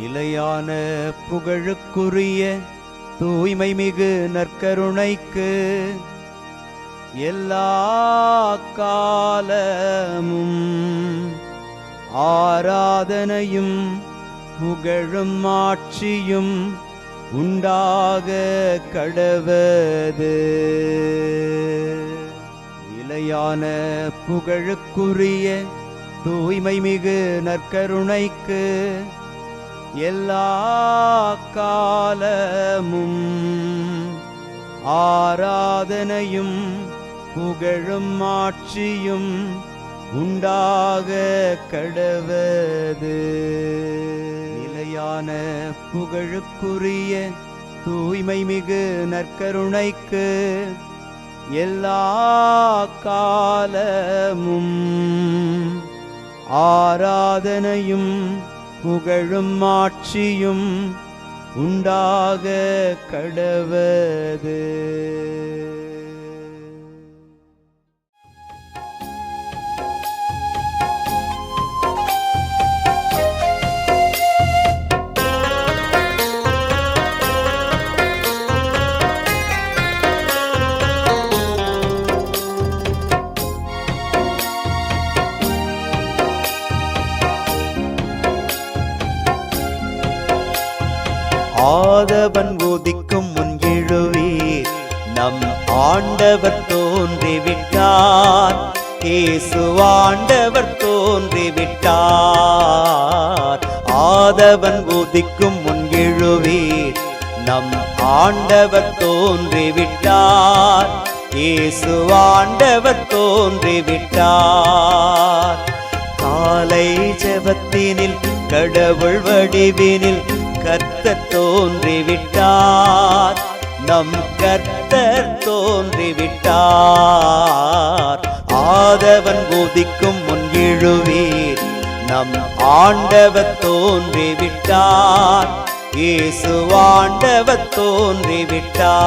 நிலையான புகழுக்குரிய தூய்மை மிகு நற்கருணைக்கு எல்லா காலமும் ஆராதனையும் புகழும் ஆட்சியும் உண்டாக கடவது. நிலையான புகழுக்குரிய தூய்மை மிகு நற்கருணைக்கு எல்லா காலமும் ஆராதனையும் புகழும் ஆட்சியும் உண்டாக கடவது. நிலையான புகழுக்குரிய தூய்மை மிகு நற்கருணைக்கு எல்லா காலமும் ஆராதனையும் புகழும் ஆட்சியும் உண்டாக கடவது. ஆதவன் உதிக்கும் முன் எழுவீர், நம் ஆண்டவர் தோன்றிவிட்டார். இயேசு ஆண்டவர் தோன்றிவிட்டார். ஆதவன் உதிக்கும் முன் எழுவீர், நம் ஆண்டவர் தோன்றிவிட்டார். இயேசு ஆண்டவர் தோன்றிவிட்டார். காலை ஜெபத்தினில் கடவுள் வடிவினில் கர்த்தர் தோன்றிவிட்டார். நம் கர்த்தர் தோன்றிவிட்டார். ஆதவன் உதிக்கும் முன் எழுவீர், நம் ஆண்டவர் தோன்றிவிட்டார். இயேசு ஆண்டவர் தோன்றிவிட்டார்.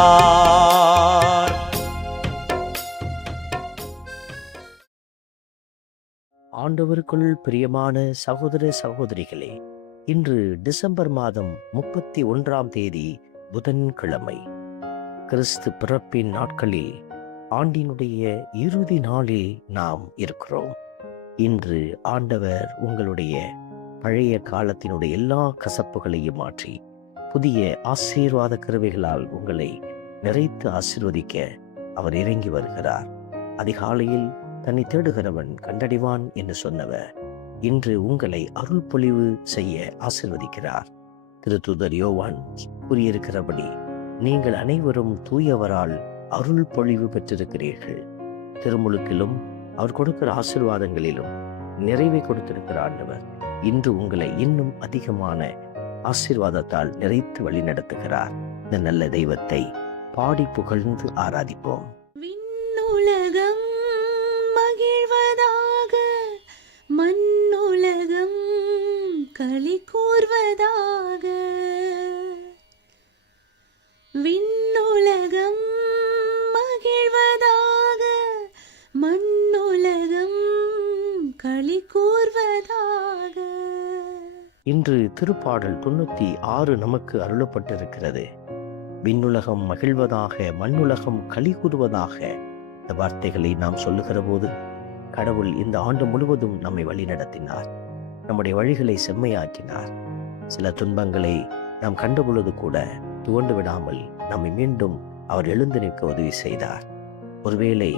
ஆண்டவருக்குள் பிரியமான சகோதர சகோதரிகளே, இன்று டிசம்பர் மாதம் 31ஆம் தேதி புதன்கிழமை. கிறிஸ்து பிறப்பின் நாட்களில் ஆண்டினுடைய இறுதி நாளில் நாம் இருக்கிறோம். இன்று ஆண்டவர் உங்களுடைய பழைய காலத்தினுடைய எல்லா கசப்புகளையும் மாற்றி புதிய ஆசீர்வாத கிருபைகளால் உங்களை நிறைத்து ஆசீர்வதிக்க அவர் இறங்கி வருகிறார். அதிகாலையில் தன்னை தேடுகிறவன் கண்டடைவான் என்று சொன்னவர் இன்று உங்களை அருள் பொழிவு செய்ய ஆசீர்வதிக்கிறார். திருத்தூதர் யோவான் கூறியிருக்கிறபடி நீங்கள் அனைவரும் தூயவரால் அருள் பொழிவு பெற்றிருக்கிறீர்கள். திருமுழுக்கிலும் அவர் கொடுக்கிற ஆசீர்வாதங்களிலும் நிறைவை கொடுத்திருக்கிற ஆண்டவர் இன்று உங்களை இன்னும் அதிகமான ஆசீர்வாதத்தால் நிறைத்து வழி நடத்துகிறார். இந்த நல்ல தெய்வத்தை பாடி புகழ்ந்து ஆராதிப்போம். விண்ணுலகம் மகிழ்வதாக, மண்ணுலகம் களி கூர்வதாக. விண்ணுலகம் மகிழ்வதாக, மண்ணுலகம் களி கூர்வதாக. இன்று திருப்பாடல் 96 நமக்கு அருளப்பட்டிருக்கிறது. விண்ணுலகம் மகிழ்வதாக, மண்ணுலகம் களி கூறுவதாக. இந்த வார்த்தைகளை நாம் சொல்லுகிற போது கடவுள் இந்த ஆண்டு முழுவதும் நம்மை வழி நடத்தினார், நம்முடைய வழிகளை செம்மையாக்கினார். சில துன்பங்களை நாம் கண்ட பொழுது கூட துவண்டு விடாமல் நம்மை மீண்டும் அவர் எழுந்து நிற்க உதவி செய்தார். ஒருவேளை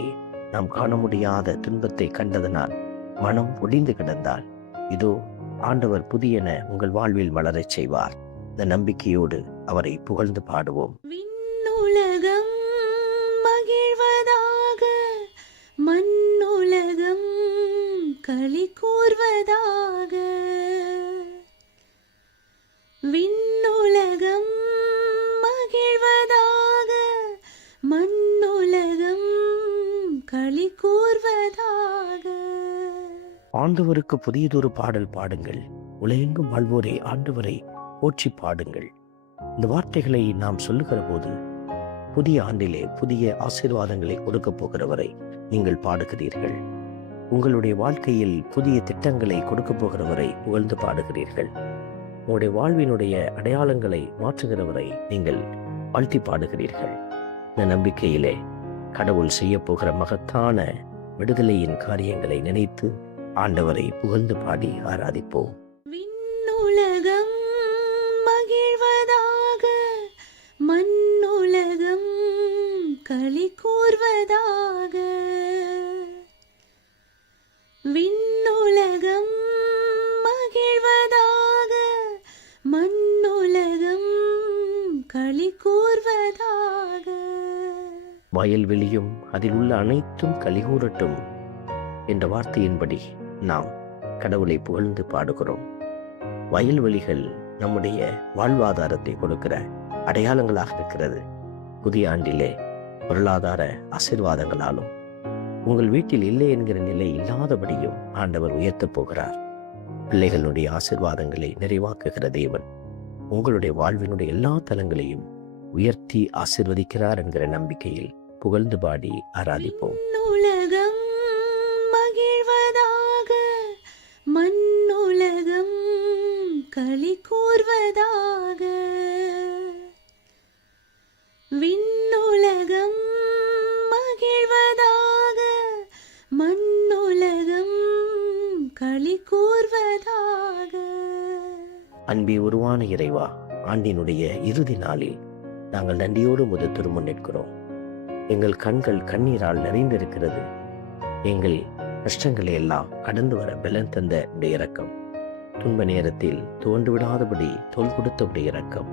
நாம் காண முடியாத துன்பத்தை கண்டதனால் மனம் ஒடிந்து கிடந்தால் இதோ ஆண்டவர் புதியன உங்கள் வாழ்வில் வளரச் செய்வார். இந்த நம்பிக்கையோடு அவரை புகழ்ந்து பாடுவோம். விண்ணுலகம் மகிழ்வதாக, மண்ணுலகம் களி கூர்வதாக. விண்ணுலகம் மகிழ்வதாக, மண்ணுலகம் களி கூர்வதாக. ஆண்டவருக்கு புதியதொரு பாடல் பாடுங்கள், உலகெங்கும் வாழ்வோரே ஆண்டவரை போற்றி பாடுங்கள். இந்த வார்த்தைகளை நாம் சொல்லுகிற போது புதிய ஆண்டிலே புதிய ஆசீர்வாதங்களை கொடுக்க போகிறவரை நீங்கள் பாடுகிறீர்கள். உங்களுடைய வாழ்க்கையில் புதிய திட்டங்களை கொடுக்க போகிறவரை புகழ்ந்து பாடுகிறீர்கள். உங்களுடைய வாழ்வினுடைய அடையாளங்களை மாற்றுகிறவரை நீங்கள் வாழ்த்தி பாடுகிறீர்கள். இந்த நம்பிக்கையிலே கடவுள் செய்ய போகிற மகத்தான விடுதலையின் காரியங்களை நினைத்து ஆண்டவரை புகழ்ந்து பாடி ஆராதிப்போம். விண்ணுலகம் மகிழ்வதாக, மண்ணுலகம் களி கூர்வதாக. விண்ணுலகம் மகிழ்வதாக, மண்ணுலகம் களி கூர்வதாக. வயல்வெளியும் அதில் உள்ள அனைத்தும் கலிகூரட்டும் என்ற வார்த்தையின்படி நாம் கடவுளை புகழ்ந்து பாடுகிறோம். வயல்வெளிகள் நம்முடைய வாழ்வாதாரத்தை கொடுக்கிற அடையாளங்களாக இருக்கிறது. புதிய ஆண்டிலே பொருளாதார ஆசீர்வாதங்களாலும் உங்கள் வீட்டில் இல்லை என்கிற நிலை இல்லாதபடியும் ஆண்டவர் உயர்த்தப் போகிறார். பிள்ளைகளுடைய ஆசீர்வாதங்களை நிறைவாக்குகிற தேவன் உங்களுடைய வாழ்வினுடைய எல்லா தலங்களையும் உயர்த்தி ஆசீர்வதிக்கிறார் என்கிற நம்பிக்கையில் புகழ்ந்து பாடி ஆராதிப்போம். விண்ணுலகம் மகிழ்வதாக, மண்ணுலகம் களி கூர்வதாக. விண்ணுலகம் மகிழ்வதாக, மண்ணுலகம் களி கூர்வதாக. அன்பே உருவான இறைவா, ஆண்டினுடைய இறுதி நாளில் நாங்கள் நன்றியோடு முத திரும்ப நிற்கிறோம். எங்கள் கண்கள் கண்ணீரால் நிறைந்திருக்கிறது. எங்கள் கஷ்டங்களை எல்லாம் கடந்து வர பலன் தந்த உடைய இரக்கம், துன்ப நேரத்தில் தோன்று விடாதபடி தோல் கொடுத்த உடைய இரக்கம்,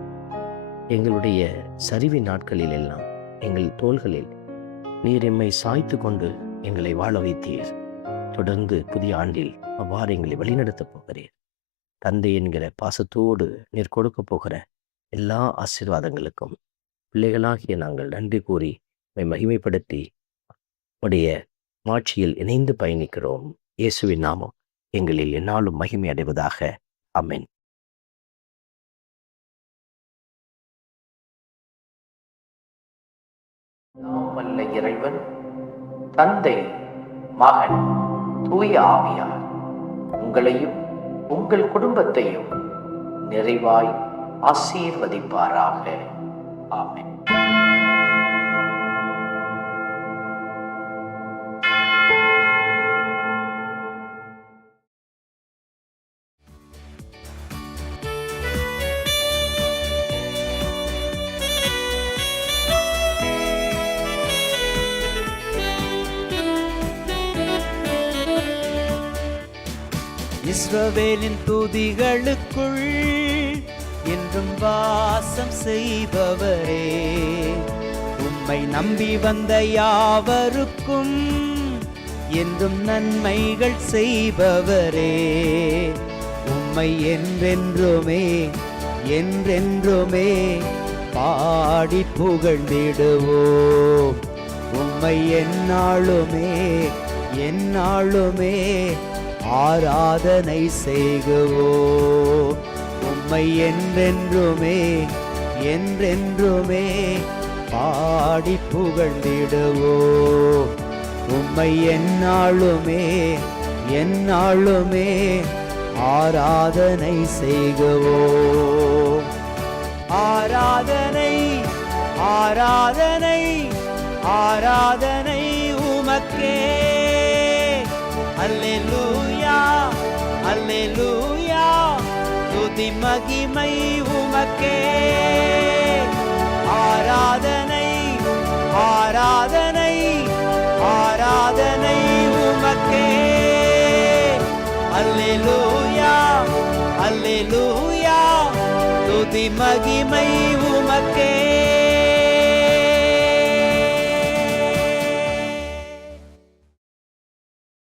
எங்களுடைய சரிவின் நாட்களில் எல்லாம் எங்கள் தோள்களில் நீர் எம்மை சாய்த்து கொண்டு எங்களை வாழ வைத்தீர். தொடர்ந்து புதிய ஆண்டில் அவ்வாறு எங்களை வழிநடத்தப் போகிறீர். தந்தை என்கிற பாசத்தோடு நீர் கொடுக்க போகிற எல்லா ஆசீர்வாதங்களுக்கும் பிள்ளைகளாகிய நாங்கள் நன்றி கூறி மகிமைப்படுத்தி உடைய மாட்சியில் இணைந்து பயணிக்கிறோம். இயேசுவின் நாமம் எங்களில் என்னாலும் மகிமை அடைவதாக. ஆமென். வல்ல இறைவன் தந்தை, மகன், தூய ஆவியார் உங்களையும் உங்கள் குடும்பத்தையும் நிறைவாய் ஆசீர்வதிப்பாராக. ஆமென். இஸ்ரவேலின் துதிகளுக்குள் என்றும் வாசம் செய்பவரே, உம்மை நம்பி வந்த யாவருக்கும் என்றும் நன்மைகள் செய்பவரே, உம்மை என்றென்றுமே என்றென்றுமே பாடி புகழ்ந்திடுவோம். உம்மை எந்நாளுமே எந்நாளுமே ஆராதனை செய்குவோம். உம்மை என்றென்றுமே என்றென்றுமே பாடி புகழ்ந்திடுவோம். உம்மை எந்நாளுமே எந்நாளுமே ஆராதனை செய்குவோம். ஆராதனை ஆராதனை ஆராதனை உமக்கே. அல்லேலூயா அல்லேலூயா, துதி மகிமை உமக்கே. ஆராதனை ஆராதனை ஆராதனை உமக்கே. அல்லேலூயா அல்லேலூயா, துதி மகிமை உமக்கே.